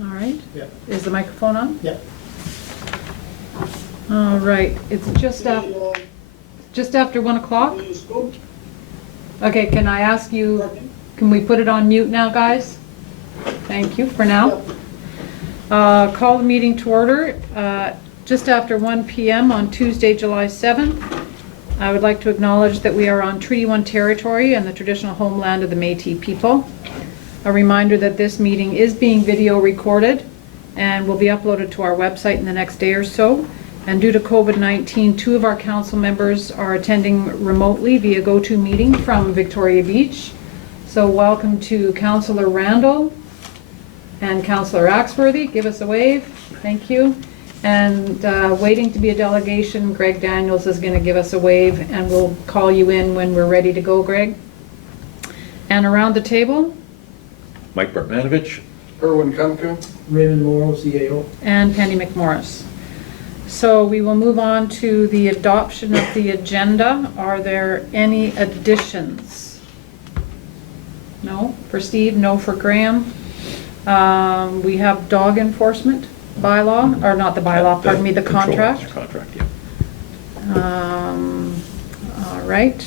All right. Yeah. Is the microphone on? Yeah. All right. It's just after 1 o'clock. Okay. Can I ask you? Can we put it on mute now, guys? Thank you for now. Call the meeting to order. Just after 1 p.m. on Tuesday, July 7th. I would like to acknowledge that we are on Treaty 1 territory and the traditional homeland of the Métis people. A reminder that this meeting is being video recorded and will be uploaded to our website in the next day or so. And due to COVID-19, 2 of our council members are attending remotely via GoToMeeting from Victoria Beach. So welcome to Councillor Randall and Councillor Axworthy. Give us a wave. Thank you. And waiting to be a delegation, Greg Daniels is going to give us a wave, and we'll call you in when we're ready to go, Greg. And around the table, Mike Bartmanovich. Erwin Kumku. Raymond Morrow, CAO. and Penny McMorris. So we will move on to the adoption of the agenda. Are there any additions? No for Steve, no for Graham. We have dog enforcement bylaw, or not the bylaw, pardon me, the contract. Contract, yeah. All right.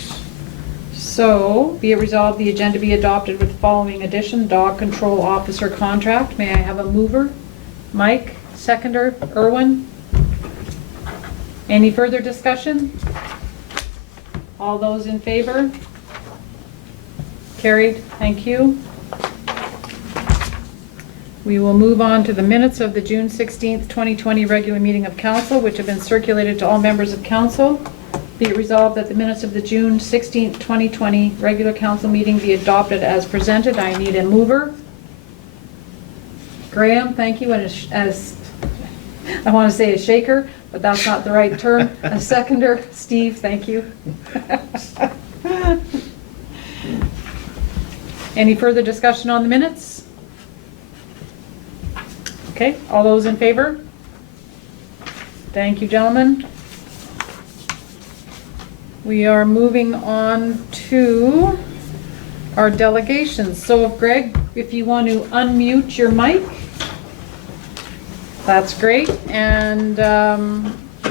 So, be it resolved, the agenda be adopted with the following addition: dog control officer contract. May I have a mover? Mike, seconder, Erwin? Any further discussion? All those in favor? Carried, thank you. We will move on to the minutes of the June 16th, 2020 regular meeting of council, which have been circulated to all members of council. Be it resolved that the minutes of the June 16th, 2020 regular council meeting be adopted as presented. I need a mover. Graham, thank you. And as I want to say a shaker, but that's not the right term. A seconder, Steve, thank you. Any further discussion on the minutes? Okay, all those in favor? Thank you, gentlemen. We are moving on to our delegations. So Greg, if you want to unmute your mic, that's great. And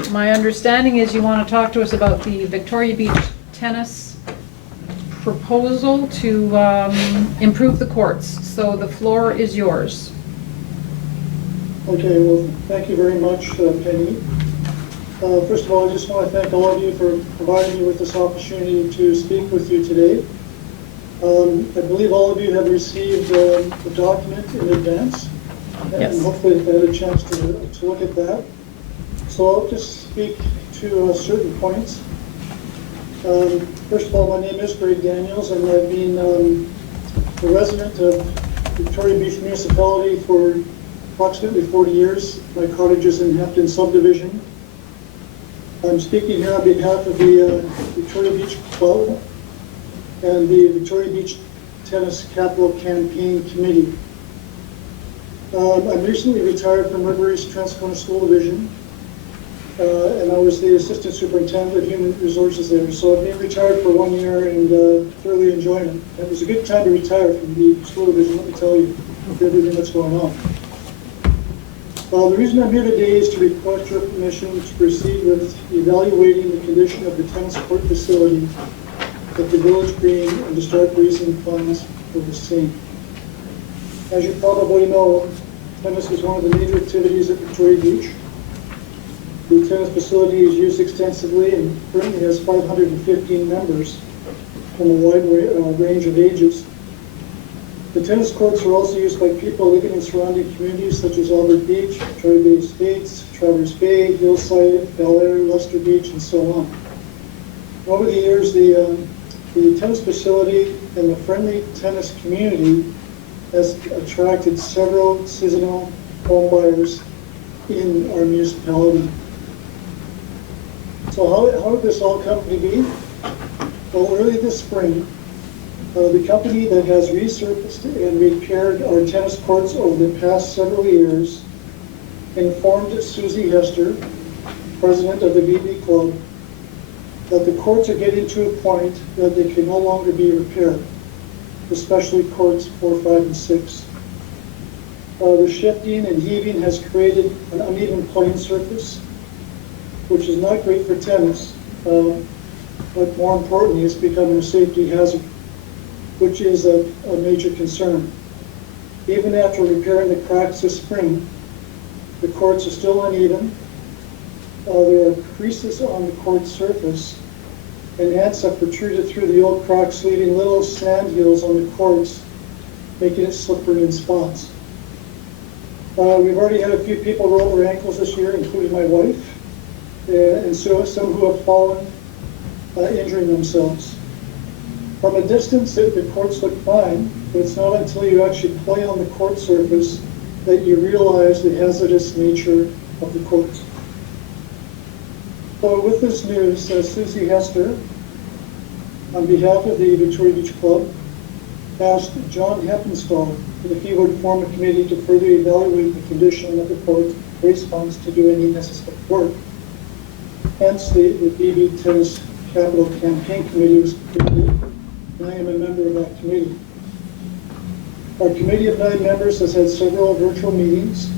my understanding is you want to talk to us about the Victoria Beach tennis proposal to improve the courts. So the floor is yours. Okay, well, thank you very much, Penny. First of all, I just want to thank all of you for providing me with this opportunity to speak with you today. I believe all of you have received the document in advance, Yes. and hopefully have had a chance to look at that. So I'll just speak to certain points. First of all, my name is Greg Daniels, and I've been a resident of Victoria Beach Municipality for approximately 40 years. My cottage is in Hampton Subdivision. I'm speaking here on behalf of the Victoria Beach Club and the Victoria Beach Tennis Capital Campaign Committee. I'm recently retired from River East Transcona School Division, and I was the Assistant Superintendent of Human Resources there. So I've been retired for 1 year and thoroughly enjoying it. It was a good time to retire from the school division, let me tell you, with everything that's going on. The reason I'm here today is to request your permission to proceed with evaluating the condition of the tennis court facility at the Village Green and to start raising funds for the same. As you probably know, tennis is one of the major activities at Victoria Beach. The tennis facility is used extensively and currently has 515 members from a wide range of ages. The tennis courts are also used by people living in surrounding communities such as Albert Beach, Troy Bay Estates, Traverse Bay, Hillside, Bel Air, Lester Beach, and so on. Over the years, the tennis facility and the friendly tennis community has attracted several seasonal home buyers in our municipality. So how did this all come to be? Well, early this spring, the company that has resurfaced and repaired our tennis courts over the past several years informed Susie Hester, president of the VB Club, that the courts are getting to a point that they can no longer be repaired, especially courts 4, 5, and 6. The shifting and heaving has created an uneven playing surface, which is not great for tennis, but more importantly, it's becoming a safety hazard, which is a major concern. Even after repairing the cracks this spring, the courts are still uneven. There are creases on the court surface, and ants have protruded through the old cracks, leaving little sand hills on the courts, making it slippery in spots. We've already had a few people roll their ankles this year, including my wife, and so some who have fallen, injuring themselves. From a distance, the courts look fine, but it's not until you actually play on the court surface that you realize the hazardous nature of the courts. So with this news, Susie Hester, on behalf of the Victoria Beach Club, asked John Heppenstall if he would form a committee to further evaluate the condition of the court, raise funds to do any necessary work. Hence, the BB Tennis Capital Campaign Committee was created, and I am a member of that committee. Our committee of 9 members has had several virtual meetings.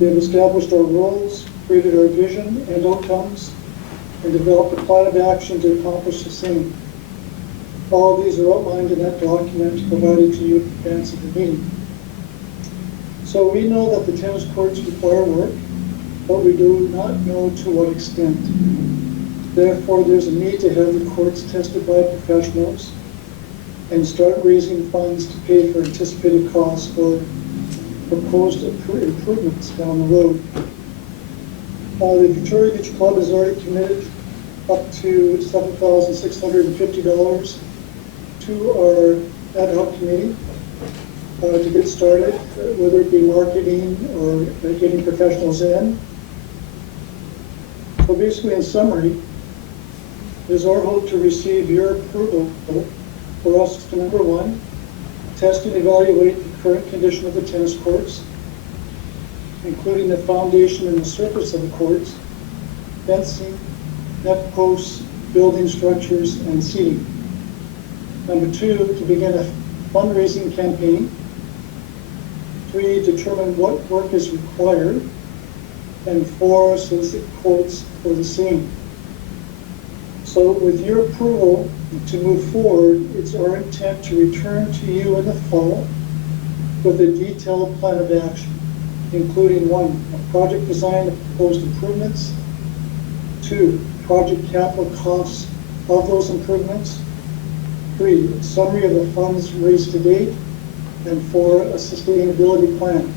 We have established our roles, created our vision and outcomes, and developed a plan of action to accomplish the same. All of these are outlined in that document provided to you in advance of the meeting. So we know that the tennis courts require work, but we do not know to what extent. Therefore, there's a need to have the courts tested by professionals and start raising funds to pay for anticipated costs for proposed improvements down the road. The Victoria Beach Club has already committed up to $7,650 to our ad hoc committee to get started, whether it be marketing or getting professionals in. So basically, in summary, it is our hope to receive your approval for us to, number 1, test and evaluate the current condition of the tennis courts, including the foundation and the surface of the courts, fencing, net posts, building structures, and seating. Number 2, to begin a fundraising campaign. 3, determine what work is required. And 4, solicit quotes for the same. So with your approval to move forward, it's our intent to return to you in the fall with a detailed plan of action, including 1, a project design of proposed improvements, 2, project capital costs of those improvements, 3, a summary of the funds raised to date, and 4, a sustainability plan.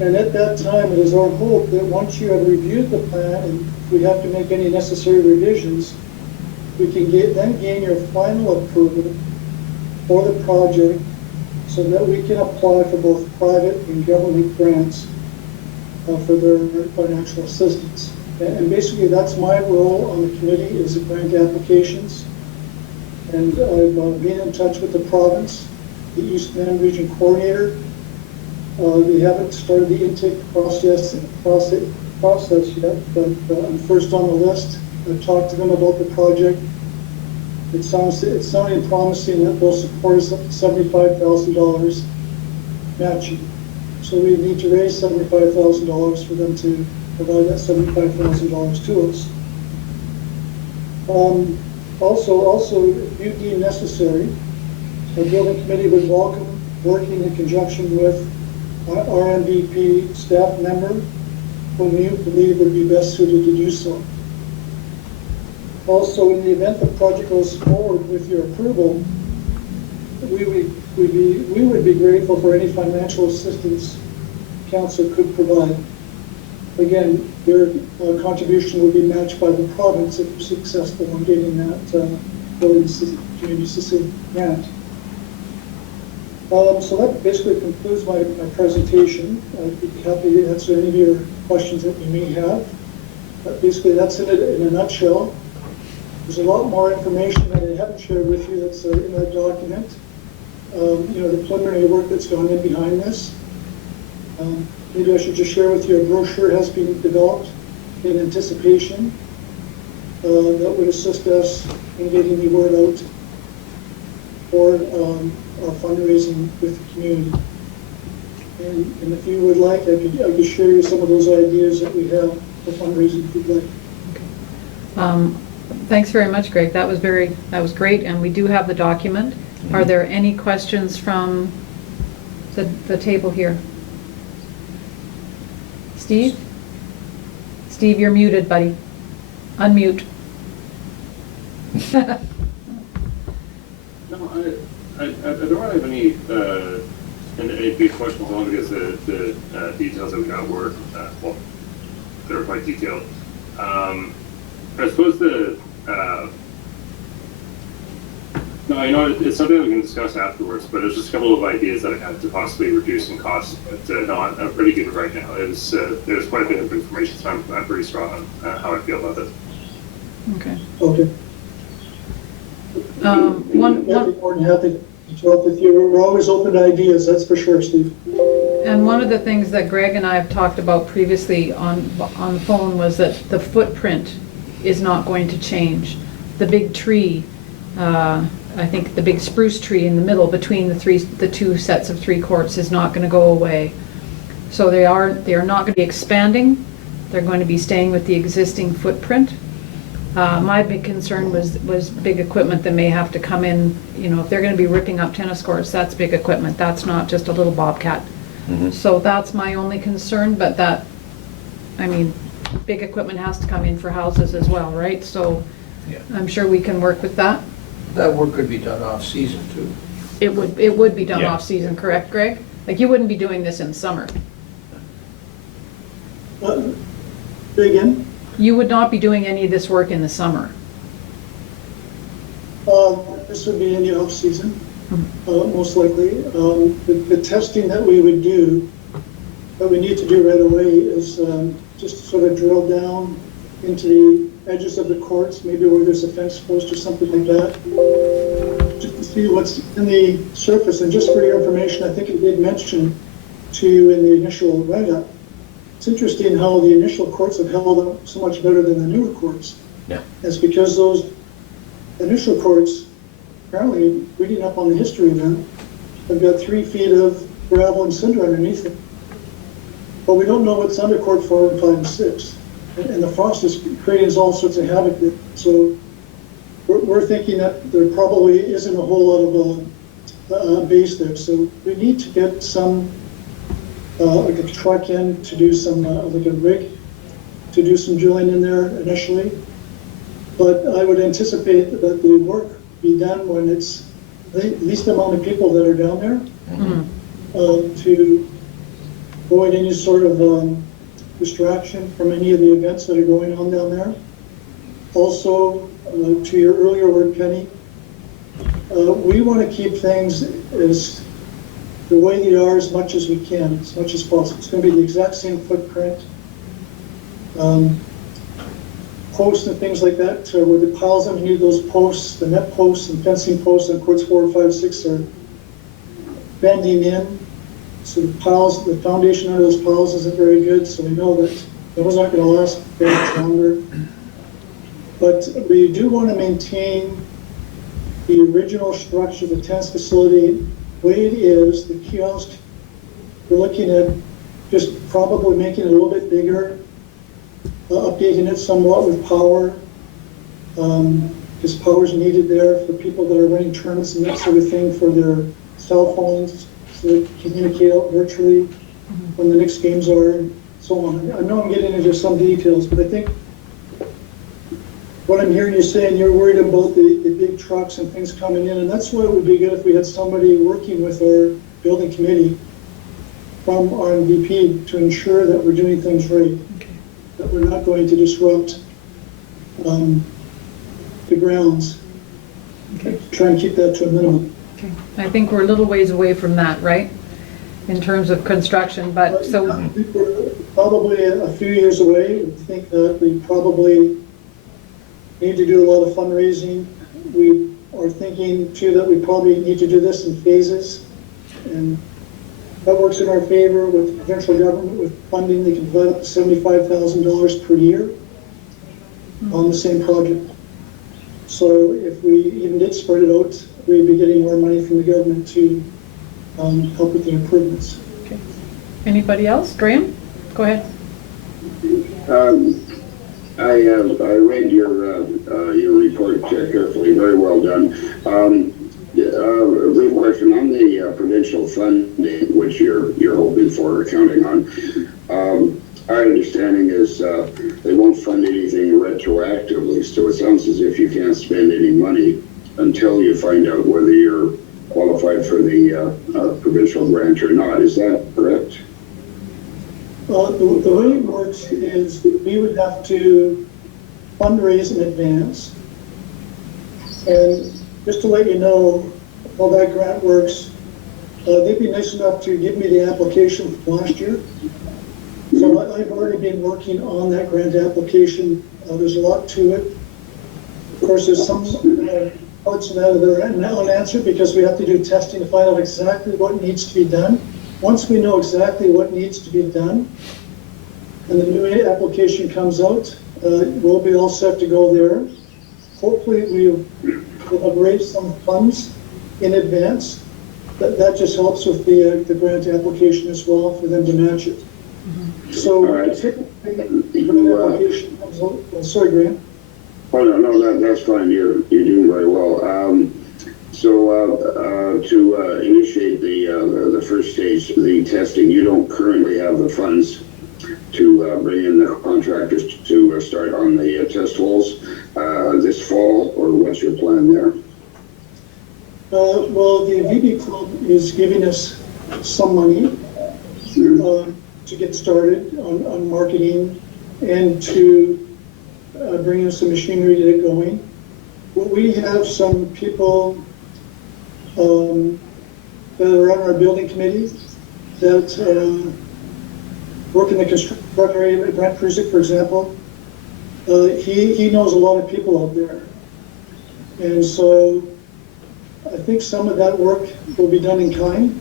And at that time, it is our hope that once you have reviewed the plan, and if we have to make any necessary revisions, we can then gain your final approval for the project so that we can apply for both private and government grants for their financial assistance. And basically, that's my role on the committee, is the grant applications. And I've been in touch with the province, the East Bend Region Coordinator. They haven't started the intake process yet, but I'm first on the list. I've talked to them about the project. It's sounding promising that they'll support us up to $75,000 matching. So we need to raise $75,000 for them to provide that $75,000 to us. Also, if you deem necessary, the building committee would welcome working in conjunction with our RMVP staff member whom you believe would be best suited to do so. Also, in the event the project goes forward with your approval, we would be grateful for any financial assistance council could provide. Again, their contribution would be matched by the province if we're successful in getting that building community assistance grant. So that basically concludes my presentation. I'd be happy to answer any of your questions that you may have. But basically, that's it in a nutshell. There's a lot more information that I haven't shared with you that's in that document. The preliminary work that's gone in behind this. Maybe I should just share with you a brochure has been developed in anticipation that would assist us in getting the word out for our fundraising with the community. And if you would like, I could share you some of those ideas that we have for fundraising if you'd like. Thanks very much, Greg. That was great, and we do have the document. Are there any questions from the table here? Steve? Steve, you're muted, buddy. Unmute. No, I don't really have any big questions on because the details that we got were, well, they were quite detailed. I suppose no, it's something that we can discuss afterwards, but there's just a couple of ideas that I had to possibly reduce in costs, but no, I'm pretty good right now. There's quite a bit of information, so I'm pretty strong on how I feel about it. Okay. Okay. I'd be more than happy to talk with you. We're always open to ideas, that's for sure, Steve. And one of the things that Greg and I have talked about previously on the phone was that the footprint is not going to change. The big tree, I think the big spruce tree in the middle between the two sets of 3 courts is not going to go away. So they are not going to be expanding. They're going to be staying with the existing footprint. My big concern was big equipment that may have to come in. You know, if they're going to be ripping up tennis courts, that's big equipment. That's not just a little bobcat. So that's my only concern, but I mean, big equipment has to come in for houses as well, right? So Yeah. I'm sure we can work with that. That work could be done off-season too. It would be done Yeah. off-season, correct, Greg? Like, you wouldn't be doing this in summer. Say again? You would not be doing any of this work in the summer. This would be in the off-season, most likely. The testing that we would do, that we need to do right away is just to sort of drill down into the edges of the courts, maybe where there's a fence post or something like that, just to see what's in the surface. And just for your information, I think it did mention to you in the initial write-up, it's interesting how the initial courts have held up so much better than the newer courts. Yeah. It's because those initial courts, apparently, reading up on the history of them, have got 3 feet of gravel and cinder underneath them. But we don't know what's under court 4 and 5 and 6. And the frost is creating all sorts of havoc. So we're thinking that there probably isn't a whole lot of base there. So we need to get some, like a truck in to do some, like a rig, to do some drilling in there initially. But I would anticipate that the work be done when it's the least amount of people that are down there, to avoid any sort of distraction from any of the events that are going on down there. Also, to your earlier word, Penny, we want to keep things as the way they are as much as we can, as much as possible. It's going to be the exact same footprint. Posts and things like that, where the piles underneath those posts, the net posts and fencing posts on courts 4, 5, 6 are bending in. So the piles, the foundation under those piles isn't very good, so we know that those aren't going to last very much longer. But we do want to maintain the original structure, the tennis facility, the way it is, the kiosk. We're looking at just probably making it a little bit bigger, updating it somewhat with power, because power is needed there for people that are running tournaments and that sort of thing for their cell phones, so they can communicate out virtually when the next games are, and so on. I know I'm getting into some details, but I think what I'm hearing you saying, you're worried about the big trucks and things coming in, and that's why it would be good if we had somebody working with our building committee from RMVP to ensure that we're doing things right. That we're not going to disrupt the grounds. Okay. Try and keep that to a minimum. Okay. I think we're a little ways away from that, right? In terms of construction, but so. We're probably a few years away. I think that we probably need to do a lot of fundraising. We are thinking too that we probably need to do this in phases. And that works in our favor with the provincial government with funding. They can provide up to $75,000 per year on the same project. So if we even did spread it out, we'd be getting more money from the government to help with the improvements. Okay. Anybody else? Graham? Go ahead. I read your report carefully, very well done. A brief question on the provincial funding, which you're hoping for or counting on. Our understanding is they won't fund anything retroactively, so it sounds as if you can't spend any money until you find out whether you're qualified for the provincial grant or not. Is that correct? The way it works is we would have to fundraise in advance. And just to let you know how that grant works, they'd be nice enough to give me the application from last year. So I've already been working on that grant application. There's a lot to it. Of course, there's some parts of that that are unanswered because we have to do testing to find out exactly what needs to be done. Once we know exactly what needs to be done, and the new application comes out, we'll be all set to go there. Hopefully we'll have raised some funds in advance. That just helps with the grant application as well for them to match it. So typically, the grant application comes out. Sorry, Graham. Oh, no, that's fine. You're doing very well. To initiate the first stage, the testing, you don't currently have the funds to bring in the contractors to start on the test holes this fall, or what's your plan there? Well, the VB Club is giving us some money to get started on marketing and to bring in some machinery to get going. We have some people that are on our building committee that work in the construction area. Brent Prusick, for example, he knows a lot of people out there. And so I think some of that work will be done in kind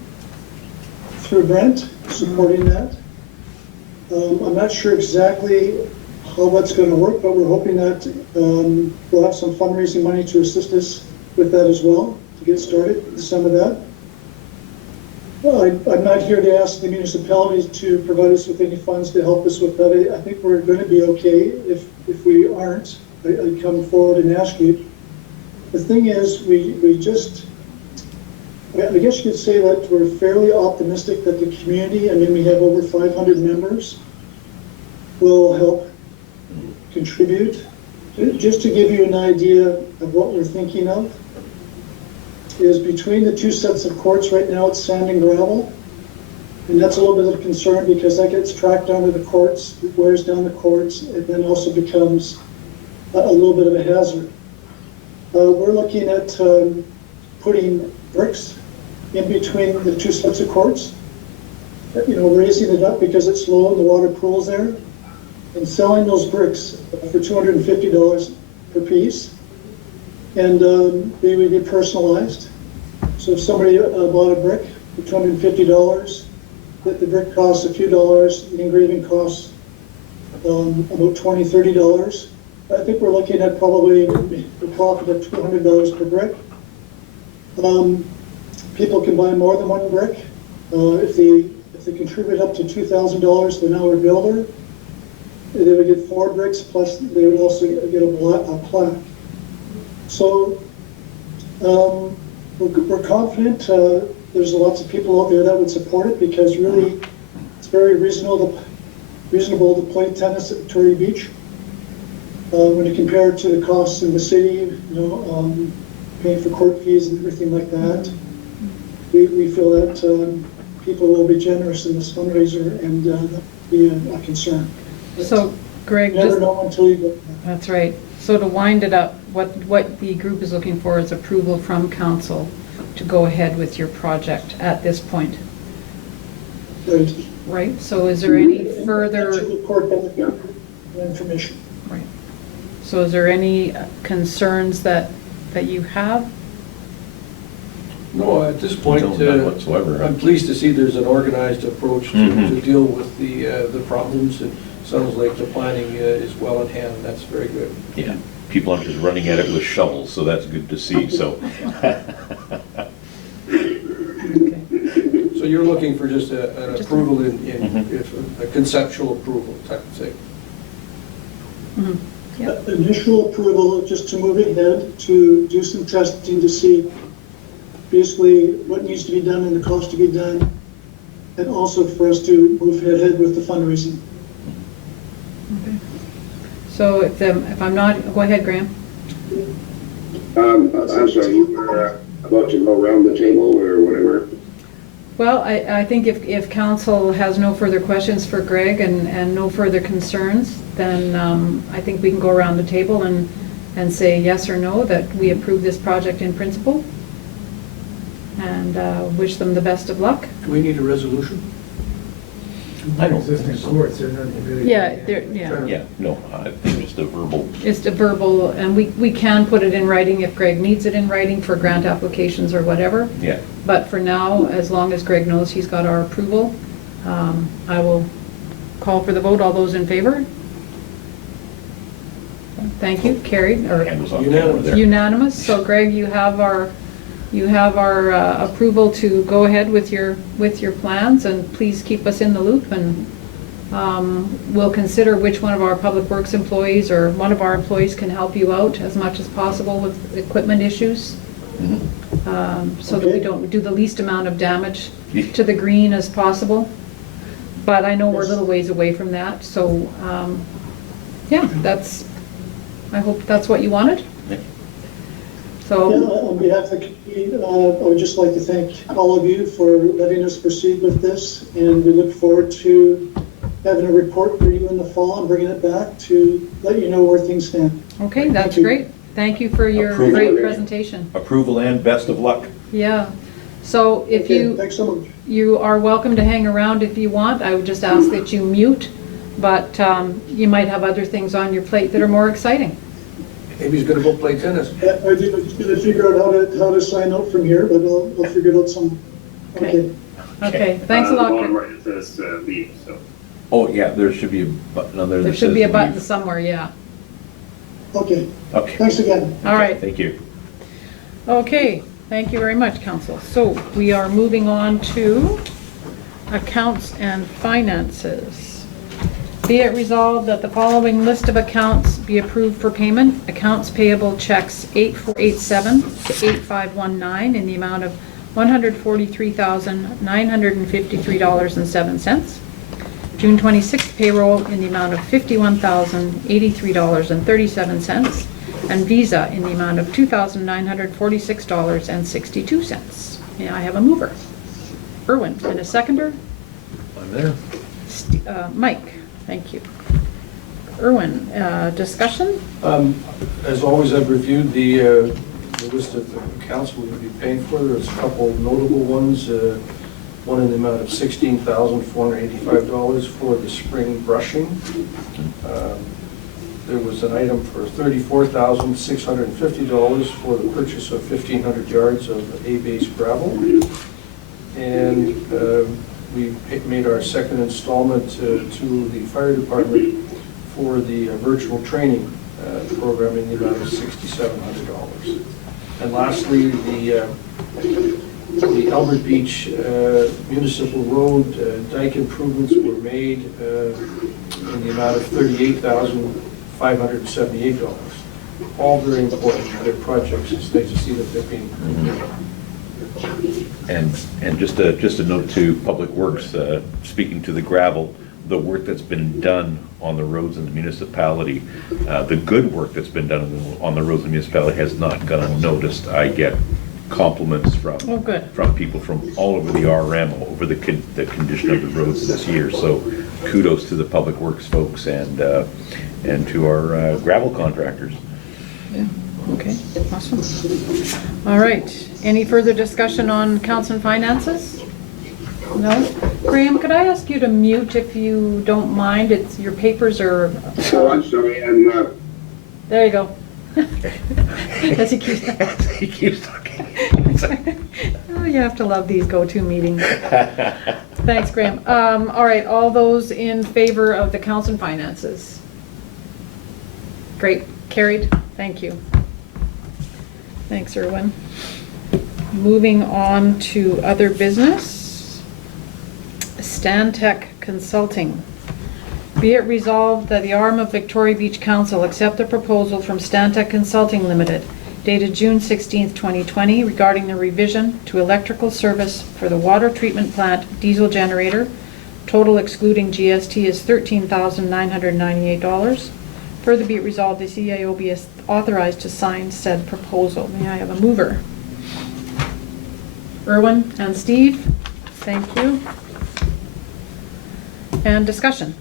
through Brent, supporting that. I'm not sure exactly how that's going to work, but we're hoping that we'll have some fundraising money to assist us with that as well, to get started with some of that. Well, I'm not here to ask the municipalities to provide us with any funds to help us with that. I think we're going to be okay. If we aren't, I'd come forward and ask you. The thing is, we just, I guess you could say that we're fairly optimistic that the community, I mean, we have over 500 members, will help contribute. Just to give you an idea of what we're thinking of, is between the two sets of courts right now, it's sand and gravel. And that's a little bit of a concern because that gets tracked down to the courts, it wears down the courts, and then also becomes a little bit of a hazard. We're looking at putting bricks in between the two sets of courts, raising it up because it's low and the water pools there, and selling those bricks for $250 per piece. And they would be personalized. So if somebody bought a brick for $250, the brick costs a few dollars, the engraving costs about $20, $30. I think we're looking at probably a profit of $200 per brick. People can buy more than one brick. If they contribute up to $2,000 an hour builder, they would get 4 bricks, plus they would also get a plaque. So we're confident. There's lots of people out there that would support it because really it's very reasonable to play tennis at Victoria Beach. When you compare it to the costs in the city, paying for court fees and everything like that, we feel that people will be generous in this fundraiser and be a concern. So, Greg, You never know until you go. that's right. So to wind it up, what the group is looking for is approval from council to go ahead with your project at this point, Right. right? So is there any further, To the court information. right? So is there any concerns that you have? No, at this point, No, none whatsoever. I'm pleased to see there's an organized approach to deal with the problems. It sounds like the planning is well in hand, and that's very good. Yeah, people aren't just running at it with shovels, so that's good to see, so. Okay. So you're looking for just an Just a- approval if a conceptual approval type of thing? Mhm. Yeah. Initial approval, just to move ahead, to do some testing to see basically what needs to be done and the cost to be done, and also for us to move ahead with the fundraising. Okay. So if I'm not, go ahead, Graham. I'm sorry, you were about to go around the table or whatever? Well, I think if council has no further questions for Greg and no further concerns, then I think we can go around the table and say yes or no, that we approve this project in principle, and wish them the best of luck. Do we need a resolution? I don't Existing think so. courts, they're not really. Yeah, yeah. Yeah, no, I think just a verbal, It's a verbal, and we can put it in writing if Greg needs it in writing for grant applications or whatever. yeah. But for now, as long as Greg knows he's got our approval, I will call for the vote. All those in favor? Thank you, carried, or Hand was on camera there. unanimous. So Greg, you have our approval to go ahead with your plans, and please keep us in the loop, and we'll consider which one of our Public Works employees or one of our employees can help you out as much as possible with equipment issues, so that we don't do the least amount of damage to the green as possible. But I know we're a little ways away from that, so yeah, I hope that's what you wanted. Yeah, So, on behalf of the committee, I would just like to thank all of you for letting us proceed with this, and we look forward to having a report for you in the fall and bringing it back to let you know where things stand. okay, that's Thank you. great. Thank you for your Approval. great presentation. Approval and best of luck. Yeah, so if Okay, thanks so much. you are welcome to hang around if you want. I would just ask that you mute, but you might have other things on your plate that are more exciting. Maybe he's gonna go play tennis. Yeah, I'm just gonna figure out how to sign out from here, but I'll figure it out some. Okay. Okay, thanks a lot. The bottom Chris. right, it says leave, so. Oh, yeah, there should be a button on there There that should be a says button leave. somewhere, yeah. Okay, Okay. thanks again. All right. Thank you. Okay, thank you very much, council. So we are moving on to accounts and finances. Be it resolved that the following list of accounts be approved for payment. Accounts payable checks 8487 to 8519 in the amount of $143,953.07. June 26th payroll in the amount of $51,083.37. And Visa in the amount of $2,946.62. May I have a mover? Irwin, and a seconder? I'm there. Mike, thank you. Irwin, discussion? As always, I've reviewed the list of accounts we would be paying for. There's a couple notable ones. One in the amount of $16,485 for the spring brushing. There was an item for $34,650 for the purchase of 1,500 yards of A-base gravel. And we made our second installment to the fire department for the virtual training program in the amount of $6,700. And lastly, the Albert Beach Municipal Road dike improvements were made in the amount of $38,578. All very important. They're projects. It's nice to see that they're being And just a note to Public Works, speaking to the gravel, the work that's been done on the roads in the municipality, the good work that's been done on the roads in the municipality has not gone unnoticed. I get compliments Oh, good. from people from all over the RM over the condition of the roads this year. So kudos to the Public Works folks and to our gravel contractors. Yeah, okay, awesome. All right, any further discussion on accounts and finances? No? Graham, could I ask you to mute if you don't mind? Your papers are... Oh, I'm sorry, There you go. As he keeps... He keeps talking. Oh, you have to love these go-to meetings. Thanks, Graham. All right, all those in favor of the accounts and finances? Great, carried, thank you. Thanks, Irwin. Moving on to other business. Stantec Consulting. Be it resolved that the arm of Victoria Beach Council accept the proposal from Stantec Consulting Limited dated June 16th, 2020 regarding the revision to electrical service for the water treatment plant diesel generator. Total excluding GST is $13,998. Further be it resolved, the CAO be authorized to sign said proposal. May I have a mover? Erwin and Steve, thank you. And discussion.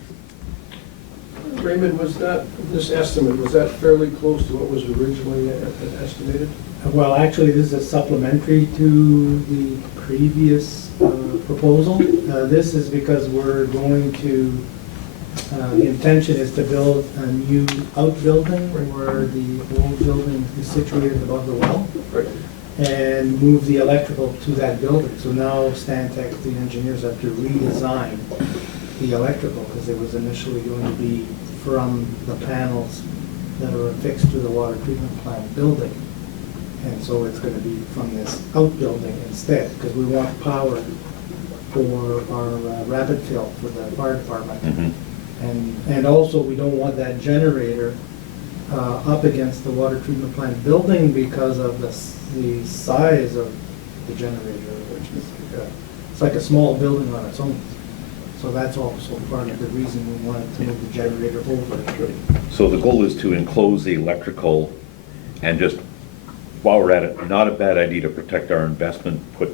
Raymond, this estimate, was that fairly close to what was originally estimated? Well, actually, this is supplementary to the previous proposal. This is because we're going to, the intention is to build a new outbuilding where the old building is situated above the well, Right. and move the electrical to that building. So now Stantec, the engineers, have to redesign the electrical because it was initially going to be from the panels that are affixed to the water treatment plant building. And so it's going to be from this outbuilding instead, because we want power for our rapid fill for the fire department. Mhm. And also, we don't want that generator up against the water treatment plant building because of the size of the generator, which is it's like a small building on its own. So that's also part of the reason we wanted to move the generator over. So the goal is to enclose the electrical, and just, while we're at it, not a bad idea to protect our investment, put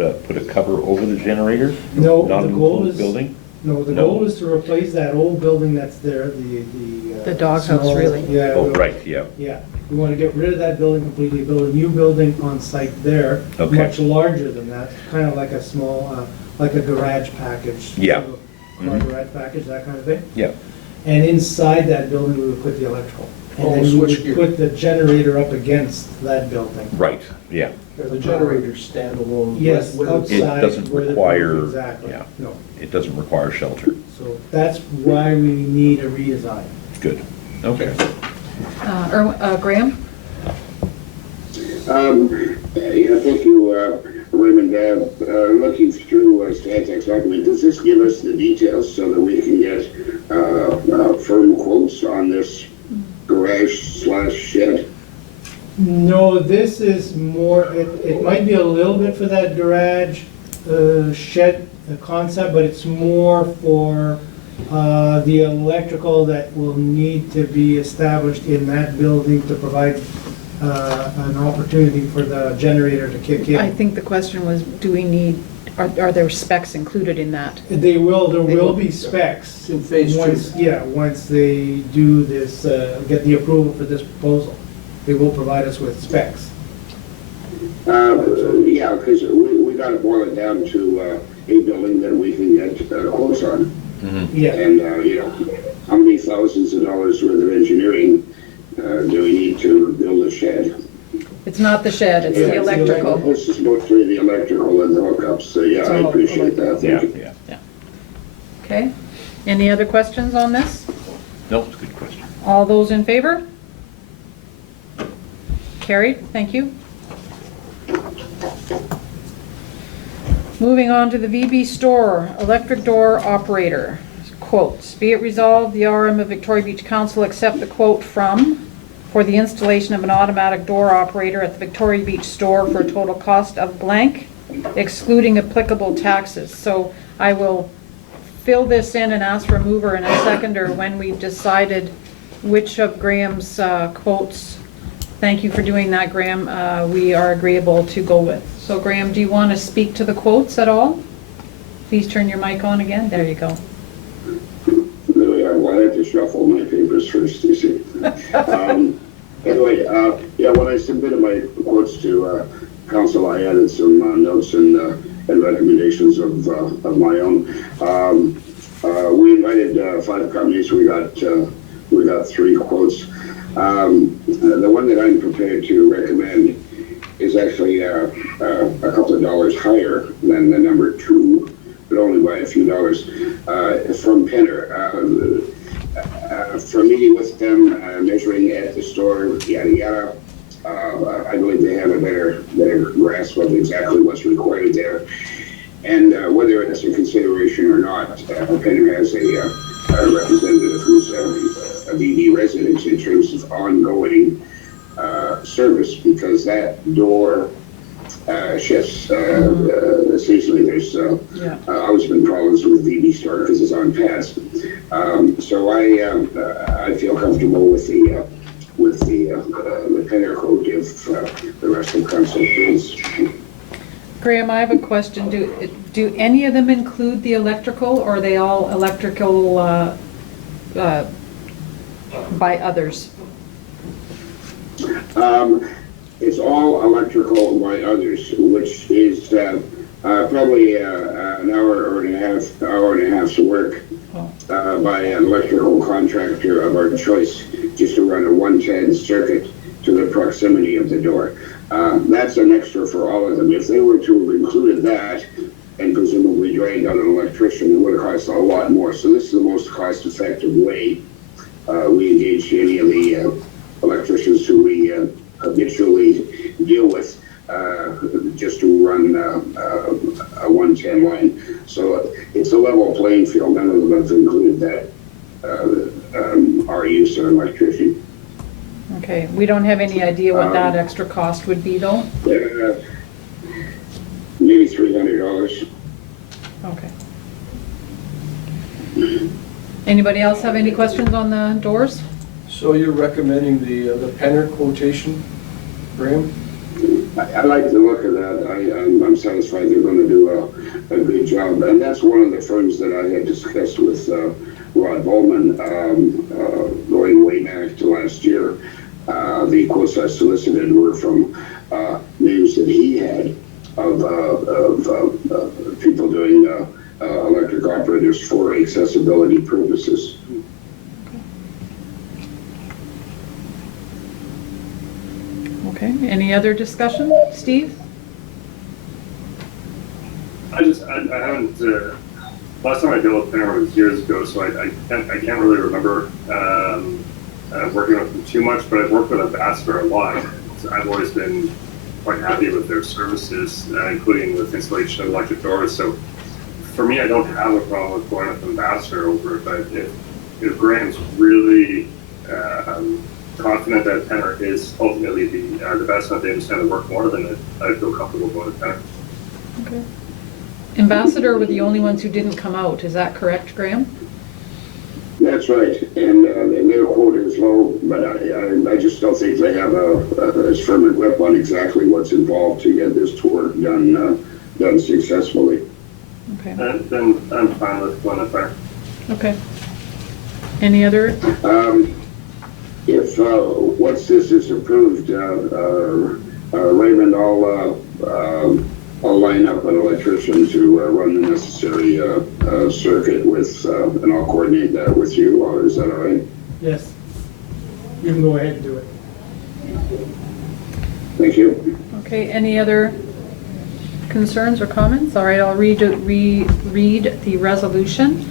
a cover over the generator? No, Not the an goal enclosed is, building? no, the No. goal is to replace that old building that's there, The doghouse, small- really. Yeah. Oh, right, yeah. Yeah, we want to get rid of that building completely, build a new building on site there, Okay. much larger than that, kind of like a small, like a garage package. Yeah. Car Mhm. garage package, that kind of thing. Yeah, And inside that building, we would put the electrical. And Oh, then we would switchgear. put the generator up against that building. right, yeah. The generator's standalone. Yes, with- outside. doesn't where the- require- Exactly, yeah. no. It doesn't require shelter. So that's why we need a redesign. Good, okay. Graham? Yeah, thank you, Raymond. Looking through Stantec's document, does this give us the details so that we can get firm quotes on this garage/shed? No, this is more, it might be a little bit for that garage shed concept, but it's more for the electrical that will need to be established in that building to provide an opportunity for the generator to kick in. I think the question was, do we need, are there specs included in that? There will will. be specs. In phase two. Once they do this, get the approval for this proposal, they will provide us with specs. Yeah, because we got to boil it down to a building that we can get quotes on. Yeah, And, how many thousands of dollars worth of engineering do we need to build a shed? It's not the shed, it's Yeah, the it's the electrical. This is mostly the electrical and the hookups, so yeah, I all appreciate that. Yeah, Thank you. yeah. Okay. Any other questions on this? No, it's a good question. All those in favor? Carried, thank you. Moving on to the VB Store electric door operator. Quotes, be it resolved, the RM of Victoria Beach Council accept the quote from for the installation of an automatic door operator at the Victoria Beach store for a total cost of blank, excluding applicable taxes. So I will fill this in and ask for a mover and a seconder when we've decided which of Graham's quotes, thank you for doing that, Graham, we are agreeable to go with. So Graham, do you want to speak to the quotes at all? Please turn your mic on again. There you go. Really, I wanted to shuffle my papers first, you see. Anyway, yeah, when I submitted my quotes to council, I added some notes and recommendations of my own. We invited 5 companies. We got 3 quotes. The one that I'm prepared to recommend is actually a couple of dollars higher than the number 2, but only by a few dollars. From Penner. From meeting with them, measuring at the store, yada yada, I believe they have a better grasp of exactly what's required there. And whether it's a consideration or not, Penner has a representative who's a VB resident in terms of ongoing service, because that door shifts seasonally. There's always been problems with VB Store because it's on pass. So I feel comfortable with the Penner code if the rest of council feels. Graham, I have a question. Do any of them include the electrical, or are they all electrical by others? It's all electrical by others, which is probably an hour and a half's work by an electrical contractor of our choice, just to run a 110 circuit to the proximity of the door. That's an extra for all of them. If they were to have included that and presumably dragged out an electrician, it would have cost a lot more. So this is the most cost-effective way we engage any of the electricians who we habitually deal with just to run a 110 line. So it's a level playing field. None of them have included that our use of an electrician. Okay, we don't have any idea what that extra cost would be, though? Maybe $300. Okay. Anybody else have any questions on the doors? So you're recommending the Penner quotation, Graham? I like the look of that. I'm satisfied they're going to do a good job. And that's one of the firms that I had discussed with Rod Bowman going way back to last year. The quotes I solicited were from names that he had of people doing electric operators for accessibility purposes. Okay, any other discussion? Steve? I haven't, last time I dealt with Penner was years ago, so I can't really remember working with them too much, but I've worked with Ambassador a lot. So I've always been quite happy with their services, including with installation of electric doors. So for me, I don't have a problem with going with Ambassador over it, but if Graham's really confident that Penner is ultimately the best, and they understand the work more, then I feel comfortable going with Penner. Okay. Ambassador were the only ones who didn't come out, is that correct, Graham? That's right, and their quote is low, but I just don't think they have as firm a grip on exactly what's involved to get this tour done successfully. Okay. Then I'm fine with going with Penner. Okay. Any other? If once this is approved, Raymond, I'll line up an electrician to run the necessary circuit with, and I'll coordinate that with you. Or is that all right? Yes. You can go ahead and do it. Thank you. Okay, any other concerns or comments? All right, I'll read the resolution.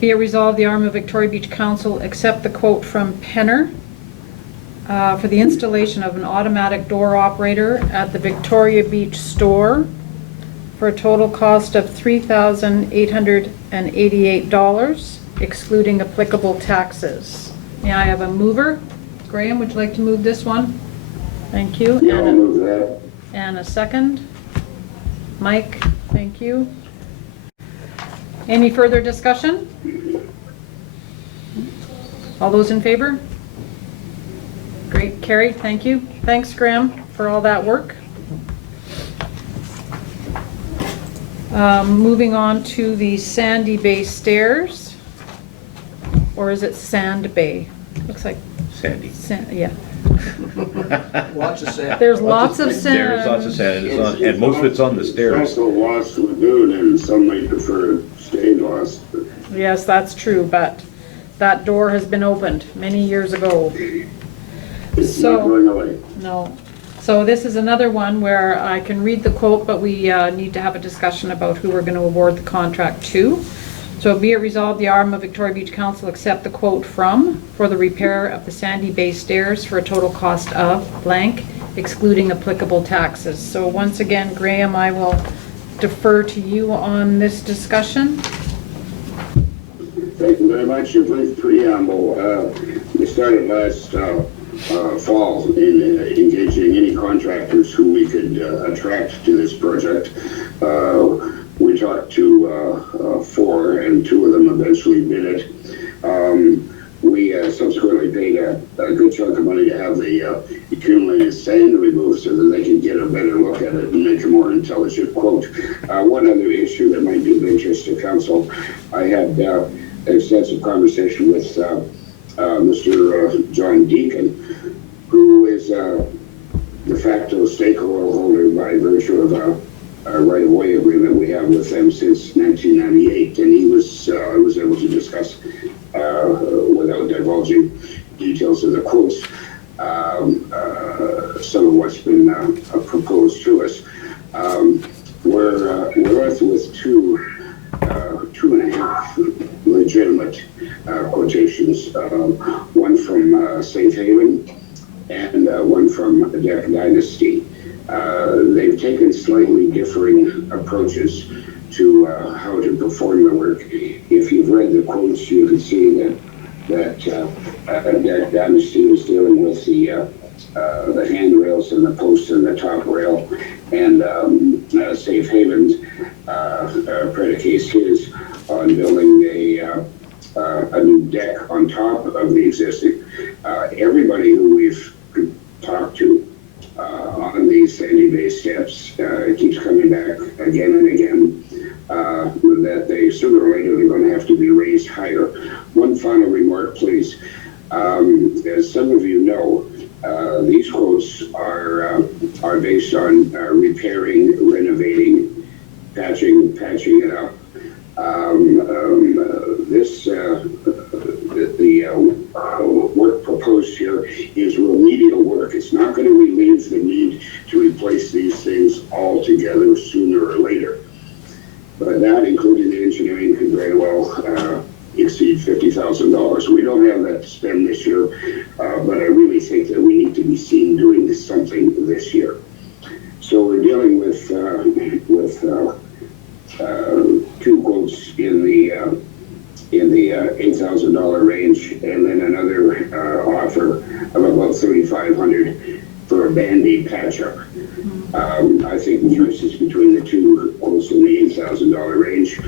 Be it resolved, the Arm of Victoria Beach Council accept the quote from Penner for the installation of an automatic door operator at the Victoria Beach store for a total cost of $3,888, excluding applicable taxes. May I have a mover? Graham, would you like to move this one? Thank you. Yeah, I'll move that. And a second. Mike, thank you. Any further discussion? All those in favor? Great, carried, thank you. Thanks, Graham, for all that work. Moving on to the Sandy Bay stairs. Or is it Sand Bay? Looks like Sandy. yeah. Lots of sand. There's lots of sand. There's lots of sand, and most of it's on the It's stairs. also Lost Lagoon, and some might prefer staying lost. Yes, that's true, but that door has been opened many years ago. It's So- not going away. No. So this is another one where I can read the quote, but we need to have a discussion about who we're going to award the contract to. So be it resolved, the Arm of Victoria Beach Council accept the quote from for the repair of the Sandy Bay stairs for a total cost of blank, excluding applicable taxes. So once again, Graham, I will defer to you on this discussion. Thank you very much. A brief preamble. We started last fall in engaging any contractors who we could attract to this project. We talked to 4, and 2 of them eventually bid it. We subsequently paid a good chunk of money to have the accumulated sand removed so that they could get a better look at it and make a more intelligent quote. One other issue that might be of interest to council, I had extensive conversation with Mr. John Deacon, who is de facto stakeholder by virtue of a right-of-way agreement we have with them since 1998, and he was I was able to discuss without divulging details of the quotes some of what's been proposed to us. We're left with 2.5 legitimate quotations, one from Safe Haven and one from Deck Dynasty. They've taken slightly differing approaches to how to perform the work. If you've read the quotes, you can see that Deck Dynasty is dealing with the handrails and the post and the top rail, and Safe Haven's predicates his on building a new deck on top of the existing. Everybody who we've talked to on these sandy bay steps keeps coming back again and again that they sooner or later are going to have to be raised higher. One final remark, please. As some of you know, these quotes are based on repairing, renovating, patching it up. The work proposed here is remedial work. It's not going to relieve the need to replace these things altogether sooner or later. But that, including the engineering, could very well exceed $50,000. We don't have that to spend this year, but I really think that we need to be seen doing something this year. So we're dealing with 2 quotes in the $8,000 range, and then another offer of about $3,500 for a Band-Aid patch-up. I think the choice is between the 2 quotes in the $8,000 range.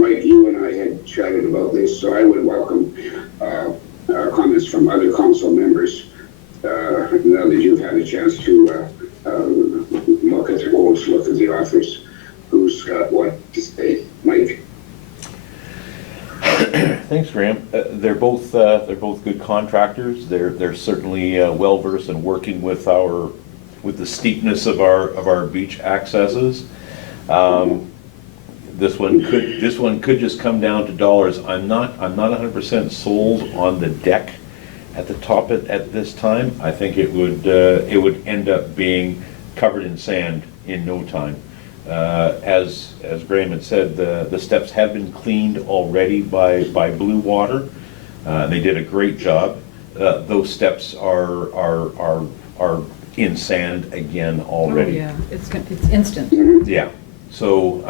Mike, you and I had chatted about this, so I would welcome comments from other council members now that you've had a chance to look at the quotes, look at the offers. Who's got what to say? Mike? Thanks, Graham. They're both good contractors. They're certainly well versed in working with the steepness of our beach accesses. This one could just come down to dollars. I'm not 100% sold on the deck at the top at this time. I think it would end up being covered in sand in no time. As Graham had said, the steps have been cleaned already by Blue Water. They did a great job. Those steps are in sand again already. Oh, yeah, it's instant. Yeah. So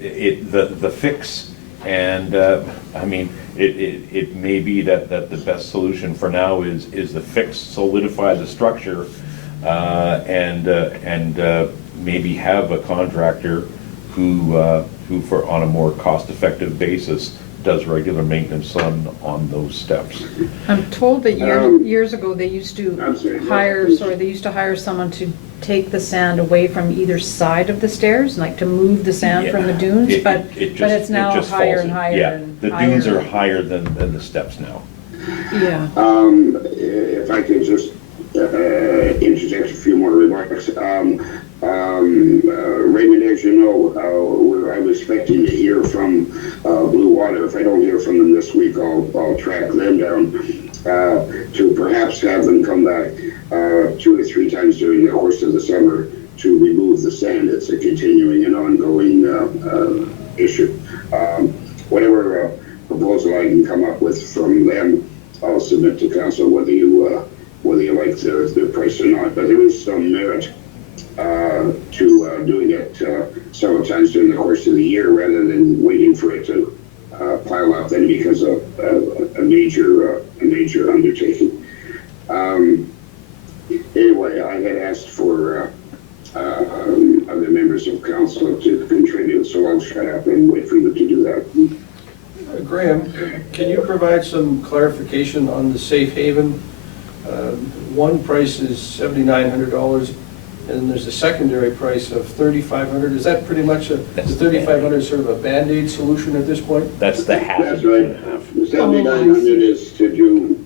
the fix, and I mean it may be that the best solution for now is the fix, solidify the structure, and maybe have a contractor who for on a more cost-effective basis does regular maintenance on those steps. I'm told that years ago they used to hire someone to take the sand away from either side of the stairs, like to move the sand from the dunes, but it's now higher and higher. Yeah, and the higher. dunes are higher than the steps now. Yeah. If I could just interject a few more remarks. Raymond, as you know, I'm expecting to hear from Blue Water. If I don't hear from them this week, I'll track them down to perhaps have them come back 2 or 3 times during the course of the summer to remove the sand. It's a continuing and ongoing issue. Whatever proposal I can come up with from them, I'll submit to council whether you like the price or not. But there is some merit to doing it several times during the course of the year rather than waiting for it to pile up then because of a major undertaking. Anyway, I had asked for other members of council to contribute, so I'll shut up and wait for you to do that. Graham, can you provide some clarification on the safe haven? One price is $7,900, and there's a secondary price of $3,500. Is that pretty much the $3,500 sort of a Band-Aid solution at this point? That's the half. That's right. The 7,900 is to do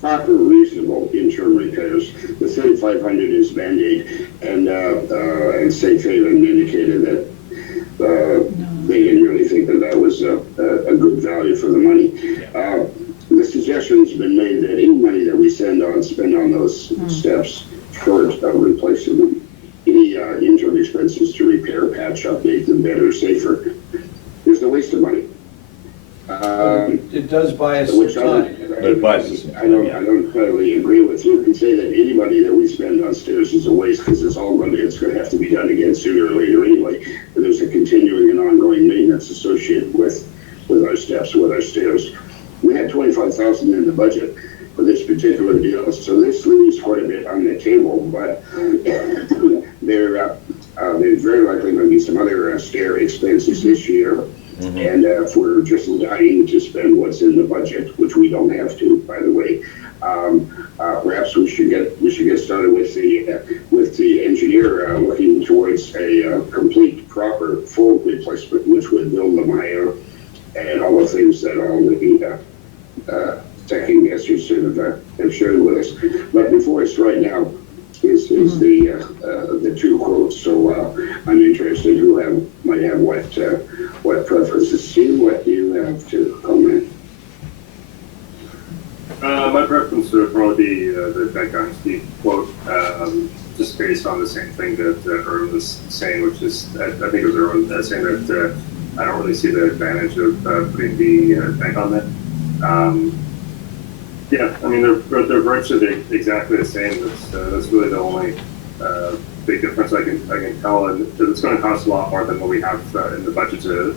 proper, reasonable interim repairs. The 3,500 is Band-Aid, and Safe Haven indicated that they didn't really think that was a good value for the money. The suggestion's been made that any money that we spend on those steps short of replacing them, any interim expenses to repair, patch up, make them better, safer, is a waste of money. It does buy us Which some time. It buys us some I don't totally agree with you. You can say that anybody that we spend on stairs is a waste because it's going to have to be done again sooner or later anyway. But there's a continuing and ongoing maintenance associated with our steps, with our stairs. We had $25,000 in the budget for this particular deal, so this leaves quite a bit on the table. But there's very likely going to be some other stair expenses this year. And if we're just dying to spend what's in the budget, which we don't have to, by the way, perhaps we should get started with the engineer looking towards a complete, proper, full replacement, which would build them higher and all the things that all the second guessers have shared with us. But before us right now is the two quotes. So I'm interested who might have what preferences. Steve, what do you have to comment? My preference would probably be the Beck Dynasty quote, just based on the same thing that Erwin was saying, which is, I think it was Erwin saying that I don't really see the advantage of putting the bank on that. Yeah, I mean, they're virtually exactly the same. That's really the only big difference I can tell, and it's going to cost a lot more than what we have in the budget to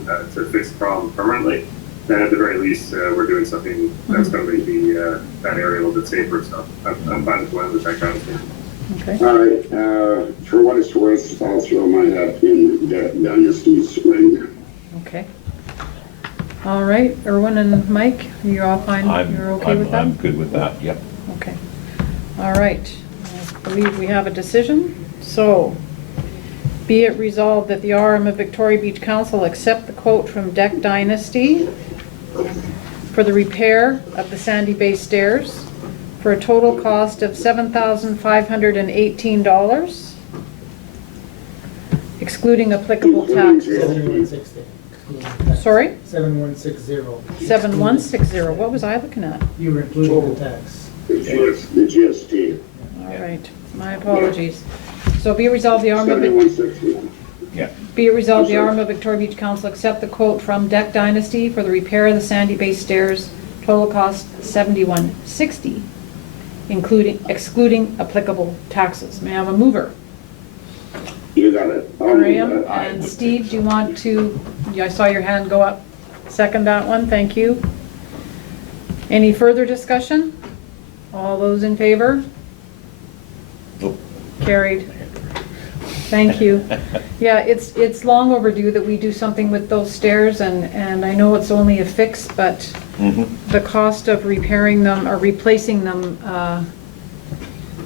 fix the problem permanently. Then at the very least, we're doing something that's going to make that area a little bit safer. So I'm fine with one of the background. Okay. All right. For what it's worth, I'll throw my hat in Dynasty's ring. Okay. All right, Erwin and Mike, you're all fine? You're okay with that? I'm good with that, yep. Okay. All right. I believe we have a decision. So, be it resolved that the RM of Victoria Beach Council accept the quote from Deck Dynasty for the repair of the Sandy Bay stairs for a total cost of $7,518, excluding applicable taxes. 7160. Sorry? 7160. 7160. What was I looking at? You were including the tax. The GST. All right. My apologies. So be it resolved the RM of 7160. Yeah. Be it resolved, the RM of Victoria Beach Council accept the quote from Deck Dynasty for the repair of the Sandy Bay stairs, total cost $71.60, excluding applicable taxes. May I have a mover? You got it. Graham and Steve, do you want to, I saw your hand go up. Second that one, thank you. Any further discussion? All those in favor? Oh. Carried. Thank you. Yeah, it's long overdue that we do something with those stairs, and I know it's only a fix, but the cost of repairing them or replacing them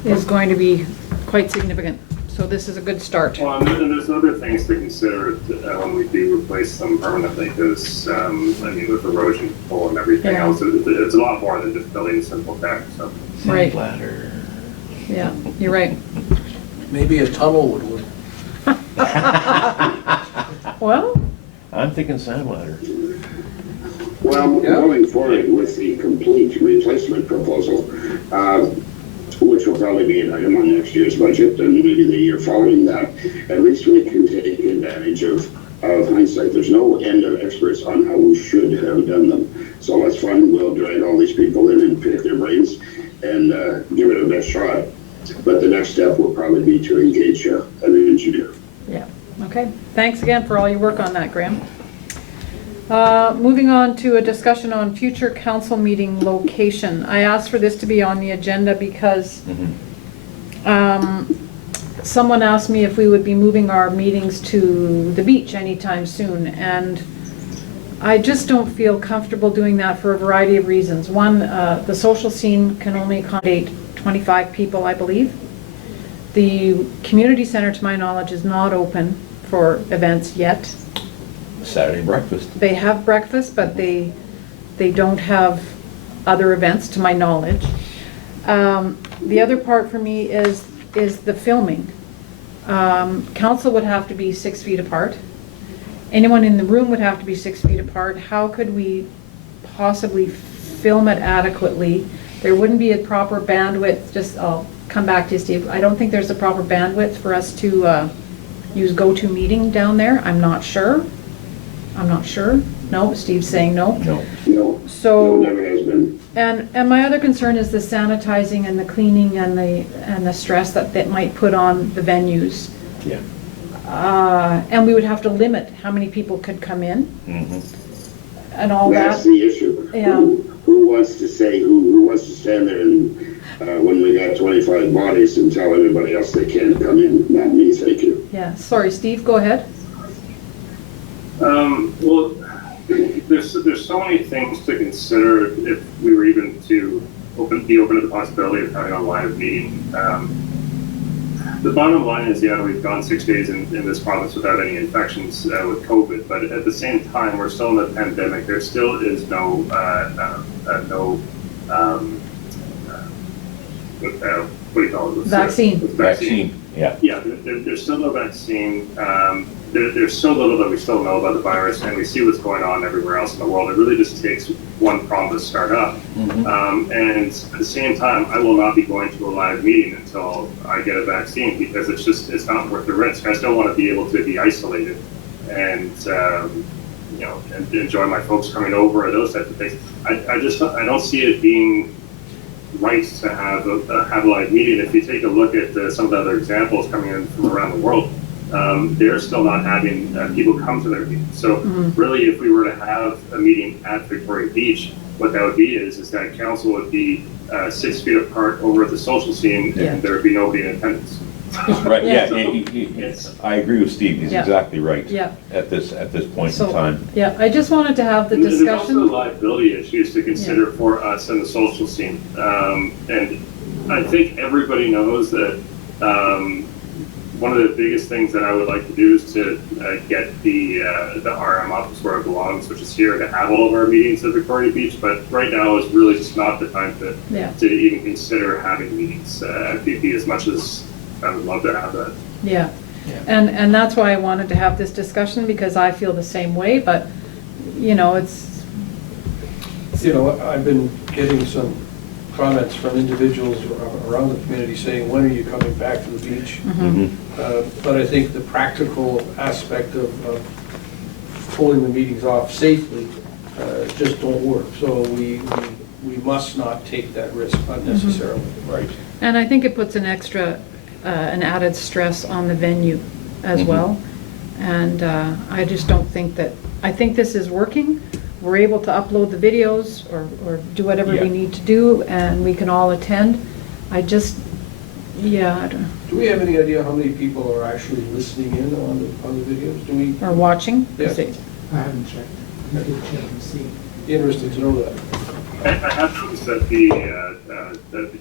is going to be quite significant. So this is a good start. Well, and there's other things to consider when we do replace them permanently, because, I mean, with erosion control and everything Yeah. else, it's a lot more than just building a simple deck, so. Right. Ladder. Yeah, you're right. Maybe a tunnel would work. Well, I'm thinking sand ladder. Well, Yeah. going forward with the complete replacement proposal, which will probably be an item on next year's budget and maybe the year following that, at least we can take advantage of hindsight. There's no end of experts on how we should have done them. So that's fun. We'll drag all these people in and pick their brains and give it a best shot. But the next step will probably be to engage an engineer. yeah, Okay, thanks again for all your work on that, Graham. Moving on to a discussion on future council meeting location. I asked for this to be on the agenda because someone asked me if we would be moving our meetings to the beach anytime soon, and I just don't feel comfortable doing that for a variety of reasons. One, the social scene can only accommodate 25 people, I believe. The community center, to my knowledge, is not open for events yet. Saturday breakfast. They have breakfast, but they don't have other events, to my knowledge. The other part for me is the filming. Council would have to be 6 feet apart. Anyone in the room would have to be 6 feet apart. How could we possibly film it adequately? There wouldn't be a proper bandwidth. I'll come back to you, Steve. I don't think there's a proper bandwidth for us to use GoToMeeting down there. I'm not sure. No, Steve's saying no. No, So, never has been. and my other concern is the sanitizing and the cleaning and the stress that might put on the venues. Yeah. And we would have to limit how many people could come in and all That's that. the issue. Yeah. Who wants to say, who wants to stand there and, when we got 25 bodies and tell everybody else they can't come in? Not me, thank you. Yeah, sorry, Steve, go ahead. Well, there's so many things to consider if we were even to be open to the possibility of having a live meeting. The bottom line is, yeah, we've gone 6 days in this province without any infections with COVID, but at the same time, we're still in the pandemic. There still is no what do you call it? Vaccine. Yeah. Yeah, there's still no vaccine. There's so little that we still know about the virus, and we see what's going on everywhere else in the world. It really just takes one problem to start up. And at the same time, I will not be going to a live meeting until I get a vaccine, because it's not worth the risk. I still want to be able to be isolated and and enjoy my folks coming over or those types of things. I don't see it being right to have a live meeting. If you take a look at some of the other examples coming in from around the world, they're still not having people come to their meetings. So really, if we were to have a meeting at Victoria Beach, what that would be is that council would be 6 feet apart over at the social scene, and there would be nobody in attendance. Right, yeah, So, I agree with Steve, he's Yeah. exactly right. Yeah. At this point in So, time. yeah, I just wanted to have the There's also discussion. liability issues to consider for us in the social scene. And I think everybody knows that one of the biggest things that I would like to do is to get the RM up to where it belongs, which is here, to have all of our meetings at Victoria Beach. But right now is really just not the time to even consider having meetings at VP, as much as I would love to have that. Yeah, and that's why I wanted to have this discussion, because I feel the same way, but, it's, I've been getting some comments from individuals around the community saying, when are you coming back to the beach? But I think the practical aspect of pulling the meetings off safely just don't work. So we must not take that risk unnecessarily. Right. and I think it puts an added stress on the venue as well. And I just don't think I think this is working. We're able to upload the videos or do whatever we need to do, and we can all attend. I don't know. Do we have any idea how many people are actually listening in on the videos? Do we? Or watching. Yes. I haven't checked. I did check and see. Interested to know that. I have noticed that the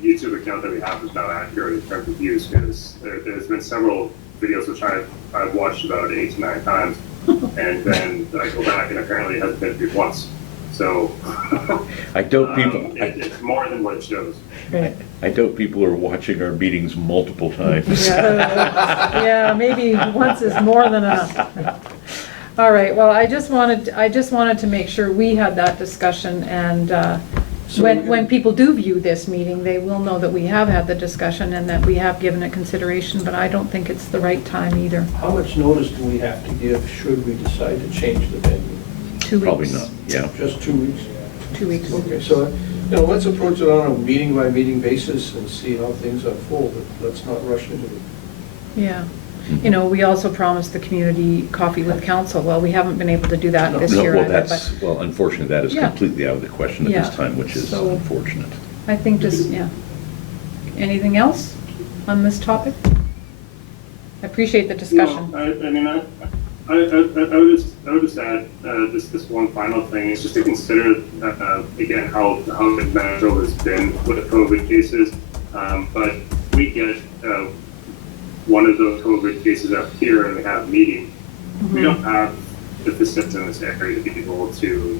YouTube account that we have is not accurate in terms of views, because there's been several videos which I've watched about 8 to 9 times, and then I go back and apparently it hasn't been viewed once. So I doubt people. It's more than what it shows. Right. I doubt people are watching our meetings multiple times. Yeah, maybe once is more than enough. All right, well, I just wanted to make sure we had that discussion, and when people do view this meeting, they will know that we have had the discussion and that we have given it consideration, but I don't think it's the right time either. How much notice do we have to give should we decide to change the venue? 2 weeks. Probably not, yeah. Just 2 weeks? 2 weeks. Okay, so, let's approach it on a meeting-by-meeting basis and see how things unfold, but let's not rush into it. Yeah. you know, we also promised the community coffee with council. Well, we haven't been able to do that this No, year well, either, that's, but well, unfortunately, that is Yeah. completely out of the question at Yeah. this time, which is So- unfortunate. I think just, yeah. Anything else on this topic? I appreciate the discussion. No, I mean, I would just add this one final thing is just to consider again how natural has been with COVID cases. But we get one of those COVID cases up here and we have a meeting. We don't have the facilities in this area to be able to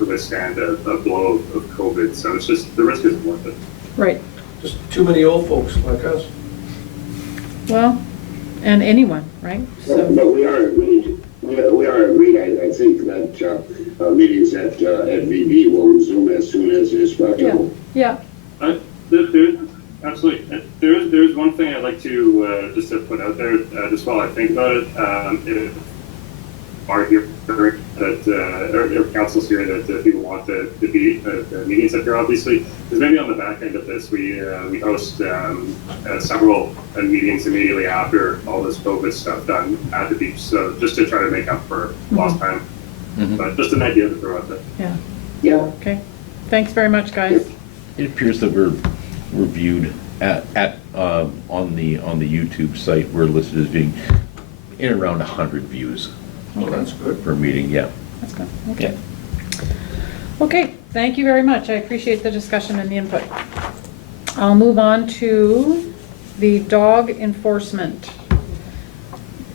withstand a blow of COVID. So it's just the risk isn't worth it. Right. Just too many old folks like us. Well, and anyone, right? So, But we are agreed, I think that meetings at VB will resume as soon as is yeah, practical. yeah. Absolutely. There's one thing I'd like to just to put out there just while I think about it. If are here that or councils here that people want to be the meetings up here, obviously, because maybe on the back end of this we host several meetings immediately after all this COVID stuff done at the beach. So just to try to make up for lost time. But just an idea to throw out there. Yeah. Yeah. Okay. Thanks very much, guys. It appears that we're viewed on the YouTube site. We're listed as being in around 100 views Well, that's good. per meeting. Yeah. That's good. Okay. Okay, thank you very much. I appreciate the discussion and the input. I'll move on to the dog enforcement.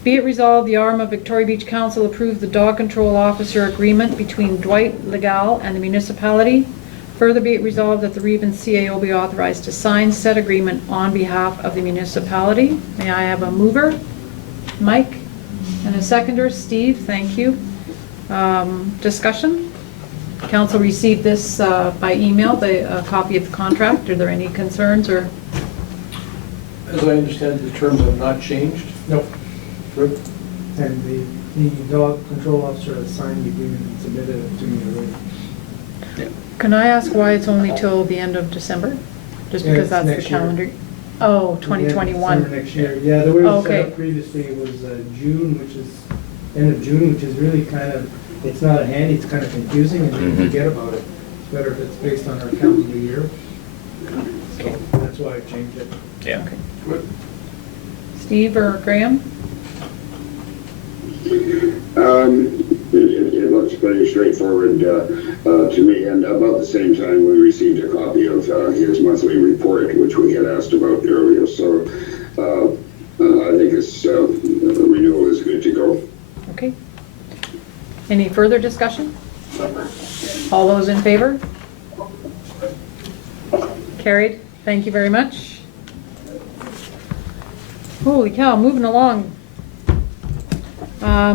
Be it resolved, the Arm of Victoria Beach Council approved the dog control officer agreement between Dwight Legal and the municipality. Further be it resolved that the Reben CAO be authorized to sign said agreement on behalf of the municipality. May I have a mover? Mike? And a seconder? Steve, thank you. Discussion? Council received this by email, a copy of the contract. Are there any concerns or? As I understand, the terms have not changed. Nope. Good. And the dog control officer has signed the agreement and submitted it to me already. Can I ask why it's only till the end of December? Just Yeah, because it's that's the next year. calendar? Oh, Yeah, 2021. December next year. Yeah, the way it was set Okay. up previously was June, which is, end of June, which is really kind of, it's not handy, it's kind of confusing, and you forget about it. It's better if it's based on our calendar year. So that's why I changed it. Yeah. Okay. Good. Steve or Graham? It looks pretty straightforward to me, and about the same time we received a copy of his monthly report, which we had asked about earlier, so I think the renewal is good to go. Okay. Any further discussion? All those in favor? Carried. Thank you very much. Holy cow, moving along.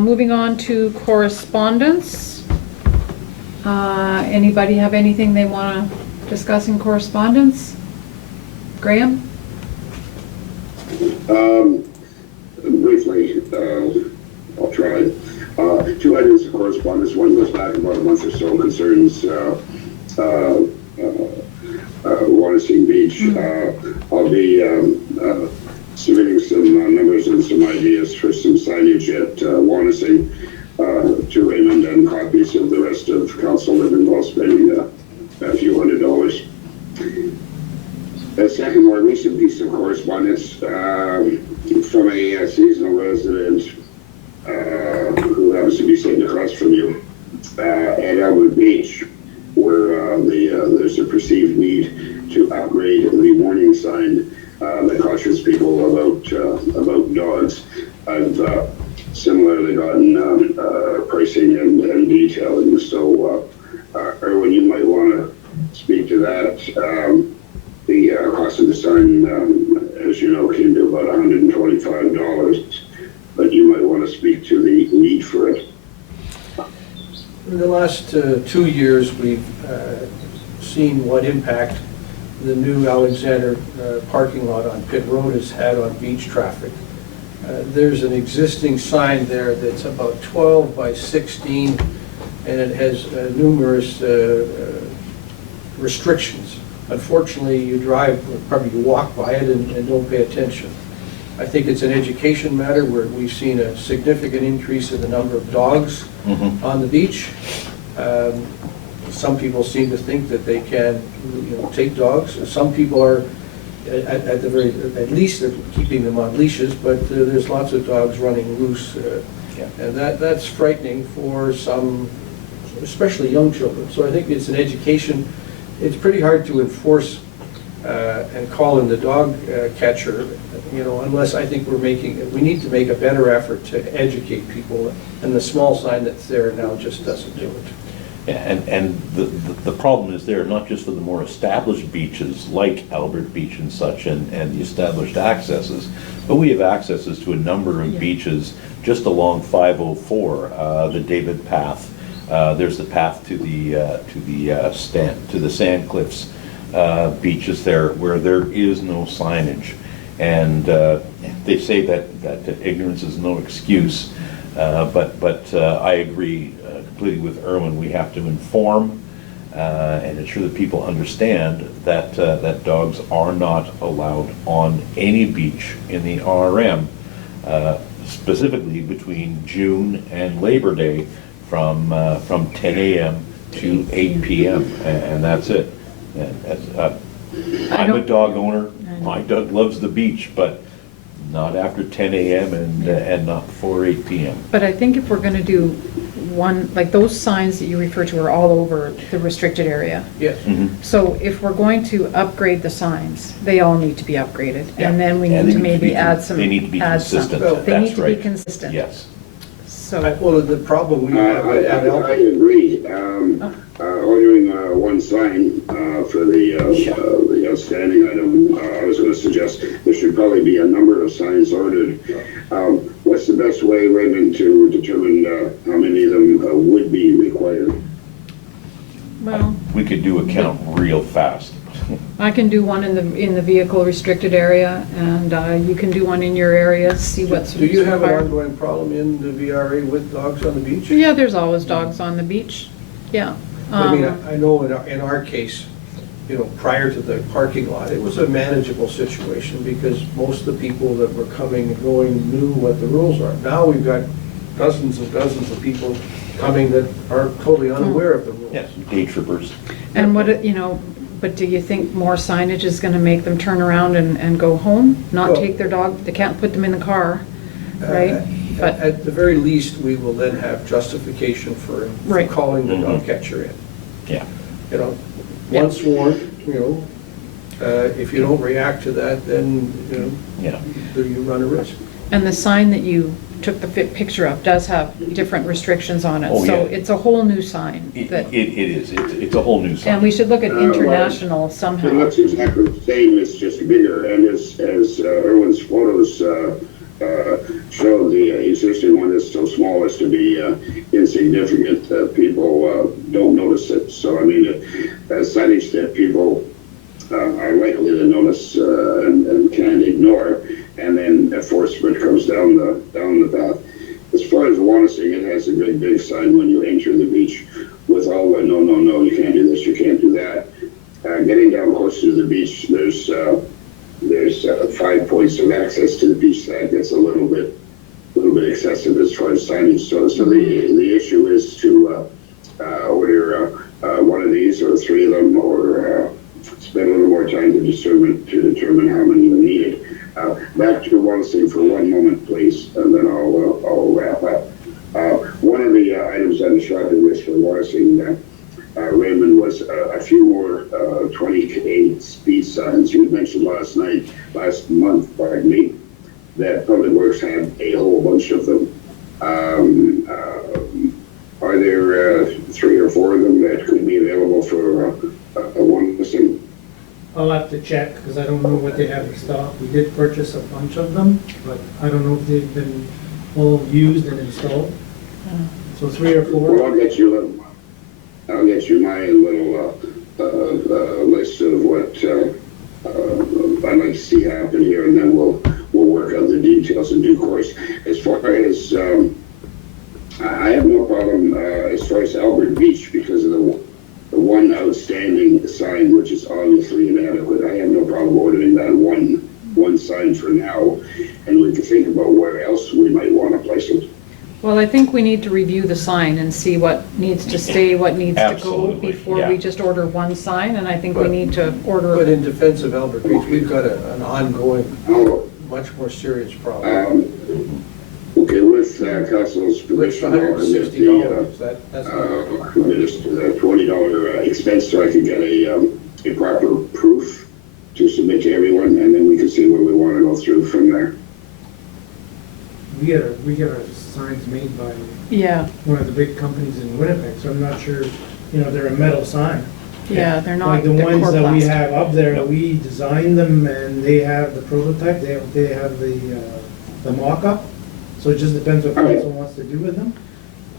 Moving on to correspondence. Anybody have anything they want to discuss in correspondence? Graham? Briefly, I'll try. Two items of correspondence. One goes back about a month or so, concerns Wallace Beach. I'll be submitting some numbers and some ideas for some signage at Wanasing to Raymond, and copies of the rest of council that involves spending a few $100s. A second more recent piece of correspondence from a seasonal resident who happens to be sitting across from you at Elwood Beach, where there's a perceived need to upgrade the warning sign that cautions people about dogs. I've similarly gotten pricing and detailing, so Erwin, you might want to speak to that. The cost of the sign, as you know, came to about $125, but you might want to speak to the need for it. In the last 2 years, we've seen what impact the new Alexander parking lot on Pitt Road has had on beach traffic. There's an existing sign there that's about 12 by 16, and it has numerous restrictions. Unfortunately, you drive, probably you walk by it and don't pay attention. I think it's an education matter where we've seen a significant increase in the number of dogs on the beach. Some people seem to think that they can, take dogs. Some people are, at least they're keeping them on leashes, but there's lots of dogs running loose. And that's frightening for some, especially young children. So I think it's an education. It's pretty hard to enforce and call in the dog catcher, unless I think we need to make a better effort to educate people, and the small sign that's there now just doesn't do it. And the problem is there, not just for the more established beaches like Albert Beach and such, and the established accesses, but we have accesses to a number of beaches just along 504, the David Path. There's the path to the Sand Cliffs beaches there, where there is no signage, and they say that ignorance is no excuse, but I agree completely with Erwin. We have to inform and ensure that people understand that that dogs are not allowed on any beach in the RM, specifically between June and Labor Day, from 10 a.m. to 8 p.m. and that's it. I'm a dog owner. My dog loves the beach, but not after 10 a.m. and not before 8 p.m. But I think if we're going to do one, like those signs that you refer to are all over the restricted area. Yes. So if we're going to upgrade the signs, they all need to be upgraded. Yeah. And then we And need they to need to maybe be add some. they need to be consistent. They need That's to be right. consistent. Yes. So, Well, the problem we have I at Albert. agree. Ordering one sign for the outstanding item, I was going to suggest there should probably be a number of signs ordered. What's the best way, Raymond, to determine how many of them would be required? well, We could do a count real fast. I can do one in the vehicle restricted area, and you can do one in your area, see what's Do you have an required. ongoing problem in the VRA with dogs on the beach? Yeah, there's always dogs on the beach, yeah. I mean, I know in our case, prior to the parking lot, it was a manageable situation because most of the people that were coming and going knew what the rules are. Now we've got dozens and dozens of people coming that are totally unaware of the rules. Yes, day trippers. And but do you think more signage is gonna make them turn around and go home? Not Well- take their dog, they can't put them in the car, right? But, At the very least, we will then have justification for Right. calling the dog catcher in. Yeah. Yeah. Once warned, if you don't react to that, then, Yeah. you run a risk. and the sign that you took the picture of does have different restrictions on it. Oh, So yeah. it's a whole new sign. It that- is. It's a whole new sign. And we should look at Well, international It somehow. looks exactly the same, it's just bigger, and as Erwin's photos show, the existing one is so small as to be insignificant. People don't notice it. So, I mean, signage that people are likely to notice and can't ignore, and then enforcement comes down the path. As far as Wanasing, it has a great big sign when you enter the beach with all the no, you can't do this, you can't do that. Getting down close to the beach, there's 5 points of access to the beach side. That's a little bit excessive as far as signage. So the issue is to order one of these or 3 of them, or spend a little more time to determine how many are needed. Back to Wanasing for one moment, please, and then I'll wrap up. One of the items on the shopping list for Wanasing, Raymond, was a few more 20K speed signs. You mentioned last month, that Public Works had a whole bunch of them. Are there 3 or 4 of them that could be available for Wanasing? I'll have to check, because I don't know what they have in stock. We did purchase a bunch of them, but I don't know if they've been all used and installed. So 3 or 4. Well, I'll get you my little list of what I'd like to see happen here, and then we'll work out the details in due course. As far as I have no problem as far as Albert Beach, because of the one outstanding sign, which is obviously inadequate. I have no problem ordering that one sign for now. and we can think about where else we might want to place it. Well, I think we need to review the sign and see what needs to stay, what needs to go Absolutely, before yeah. we just order one sign, and I think we But- need to But order, in defense of Albert Beach, we've got an ongoing, Oh, much more serious problem. okay, with council's Which permission, I'll commit $160, that's just a $20 expense so I can get a proper proof to submit to everyone, and then we can see where we want to go through from there. We get our signs made by yeah, one of the big companies in Winnipeg, so I'm not sure, they're a metal sign. yeah, they're not, Like the they're ones core that we plastic. have up there, we designed them and they have the prototype, they have the mock-up. So it just depends what council wants to do with them.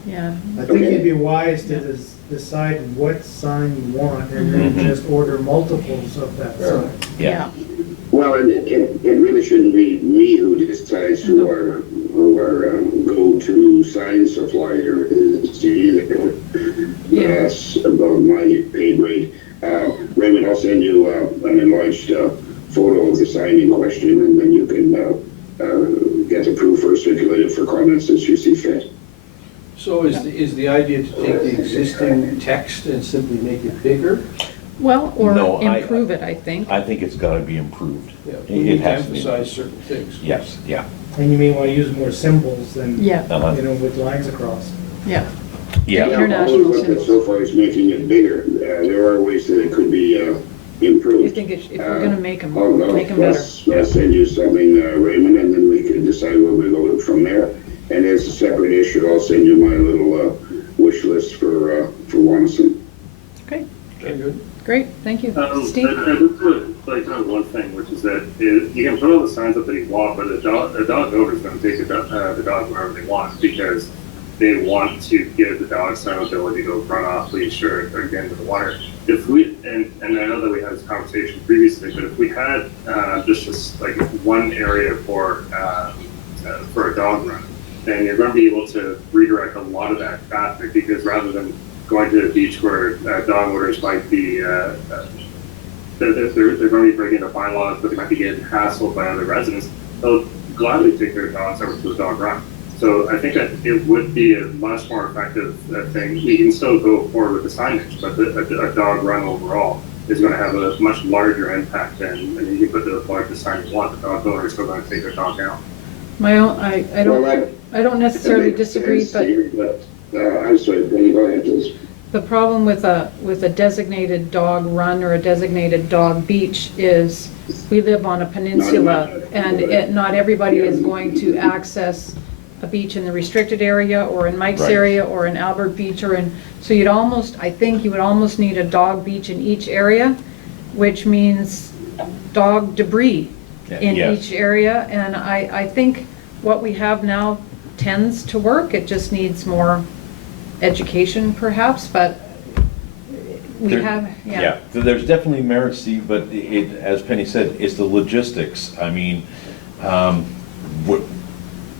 Yeah, I think it'd be wise to decide what sign you want and then just order multiples of that sign. yeah, Well, and it really shouldn't be me who decides who our go-to sign supplier is either. That's above my paid rate. Raymond, I'll send you an enlarged photo of the sign in question, and then you can get the proof or circulate it for comments as you see fit. So is the idea to take the existing text and simply make it bigger? well, or No, improve it, I think. I think it's gotta be improved. Yeah, It we need to has to be. emphasize certain things. Yes, yeah. And you may want to use more symbols than, Yeah, Uh-huh. with lines across. yeah, Yeah, International All we've looked at so far is making it bigger. There are ways that it could be improved. you think if we're gonna make them I'll better. I'll send you something, Raymond, and then we can decide where we go from there. And as a separate issue, I'll send you my little wish list for Wanison. Okay, Very good. great, thank you. Steve? I just put like kind of one thing, which is that you can put all the signs up that you want, but a dog owner is going to take the dog wherever they want because they want to give the dog some ability to run off leash or get into the water. If we and I know that we had this conversation previously, but if we had just this like one area for a dog run, then you're going to be able to redirect a lot of that traffic because rather than going to a beach where dog owners might be they're going to be breaking the bylaws, but they might be getting hassled by other residents, they'll gladly take their dogs over to a dog run. So I think that it would be a much more effective thing. You can still go forward with the signage, but a dog run overall is going to have a much larger impact and you can put the largest sign you want. The dog owner is still going to take their dog out. My own, I don't necessarily disagree, but I'm sorry, Penny, go ahead, please. the problem with a designated dog run or a designated dog beach is we live on a peninsula and not everybody is going to access a beach in the restricted area or in Mike's Right. area or in Albert Beach so I think you would almost need a dog beach in each area, which means dog debris in Yes. each area. And I think what we have now tends to work. It just needs more education perhaps, but we There- have, Yeah, there's definitely merit, Steve, but as Penny said, it's the logistics. I mean,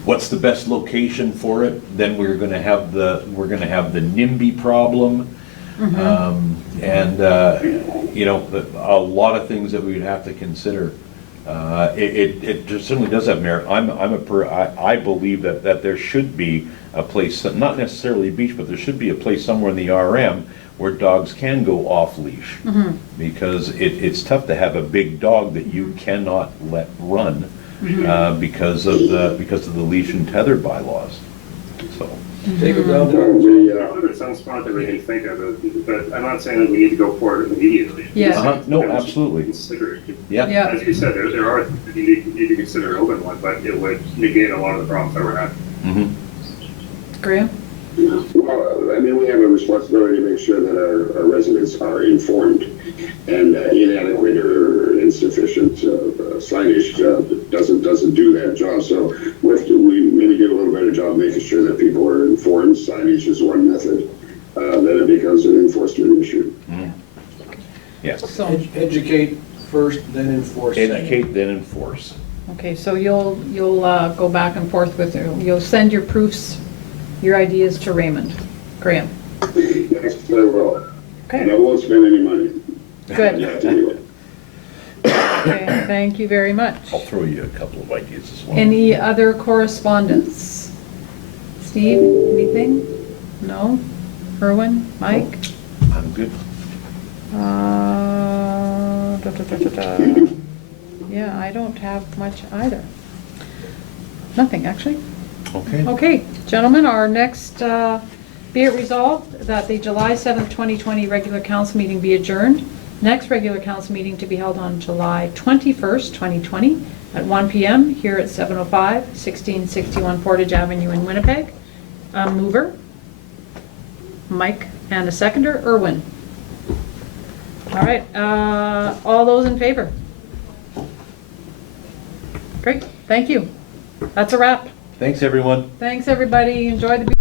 what's the best location for it? Then we're gonna have the NIMBY problem. And, a lot of things that we would have to consider. It just certainly does have merit. I believe that there should be a place, not necessarily a beach, but there should be a place somewhere in the RM where dogs can go off leash. Because it's tough to have a big dog that you cannot let run because of the leash and tether bylaws. So. Take them down to There's some spot that we can think of, but I'm not saying that we need to go for it immediately. Yeah. No, We should absolutely. Consider it. Yeah. Yeah. As you said, there are, you need to consider an open one, but it would negate a lot of the problems that we're having. Mhm. Graham? Well, I mean, we have a responsibility to make sure that our residents are informed, and inadequate or insufficient signage doesn't do that job. So we maybe do a little better job making sure that people are informed. Signage is one method. Then it becomes an enforcement issue. Yeah. So, educate first, then enforce second. Educate, then enforce. okay, so you'll go back and forth you'll send your proofs, your ideas to Raymond. Graham? Yes, I will. And I Okay, won't spend any money. good. Yeah, anyway. Okay, thank you very much. I'll throw you a couple of ideas as well. Any other correspondence? Steve, anything? No? Erwin, Mike? I'm good. Yeah, I don't have much either. Nothing, actually. Okay. Okay, gentlemen, our next, be it resolved that the July 7th, 2020 regular council meeting be adjourned. Next regular council meeting to be held on July 21st, 2020 at 1 p.m. here at 705, 1661 Portage Avenue in Winnipeg. Mover, Mike, and a seconder, Erwin. All right, all those in favor? Great, thank you. That's a wrap. Thanks, everyone. Thanks, everybody. Enjoy the